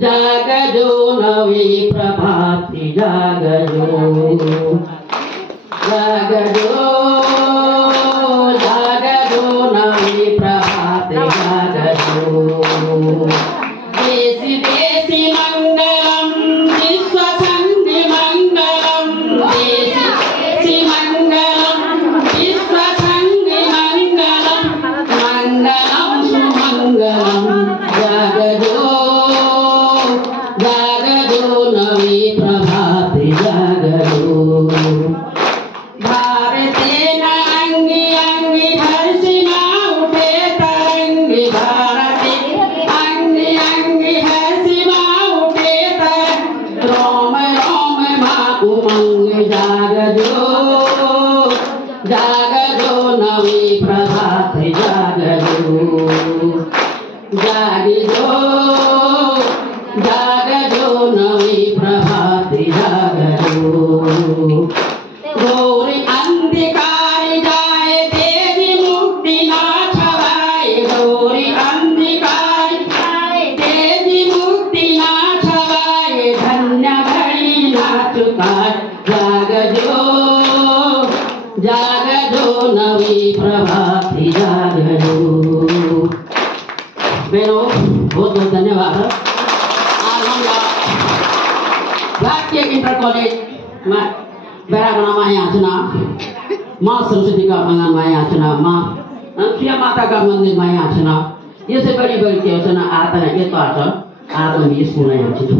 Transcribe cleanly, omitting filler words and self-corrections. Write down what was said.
जागजो नवी प्रभाती जागजो जागजो जागजो नवी प्रभाती जागजो देशी देशी मंगलम विश्व संधि मंगलम देशी देशी मंगलम विश्व संधि मंगलम मंगलम सुमंगलम जागजो जागजो नवी प्रभाते जागजो भारते अंगी अंगी हर्षिमा उठे तरंगी भारते अंगी अंगी हर्षिमा उठे तरंग रोम रोम माँ उमंग जागजो जागजो नवी प्रभाते जागजो जागजो जागजो नवी प्रभाते जागजो गौरी अंधकार जाए तेरी मुक्ति ना छवाए गौरी अंधकार जाए तेरी मुक्ति ना छवाए धन्य घड़ी ना चुकाए जागजो जागजो नवी प्रभाते जागजो। बहनों बहुत बहुत धन्यवाद। भारतीय इंटर कॉलेज में बेरागना याचना माँ सरस्वती का मंगन याचना माँ अंशिया माता का मंदिर याचना ये से बड़ी बड़ी याचना आता है ये तो आता भी स्कूल याचना।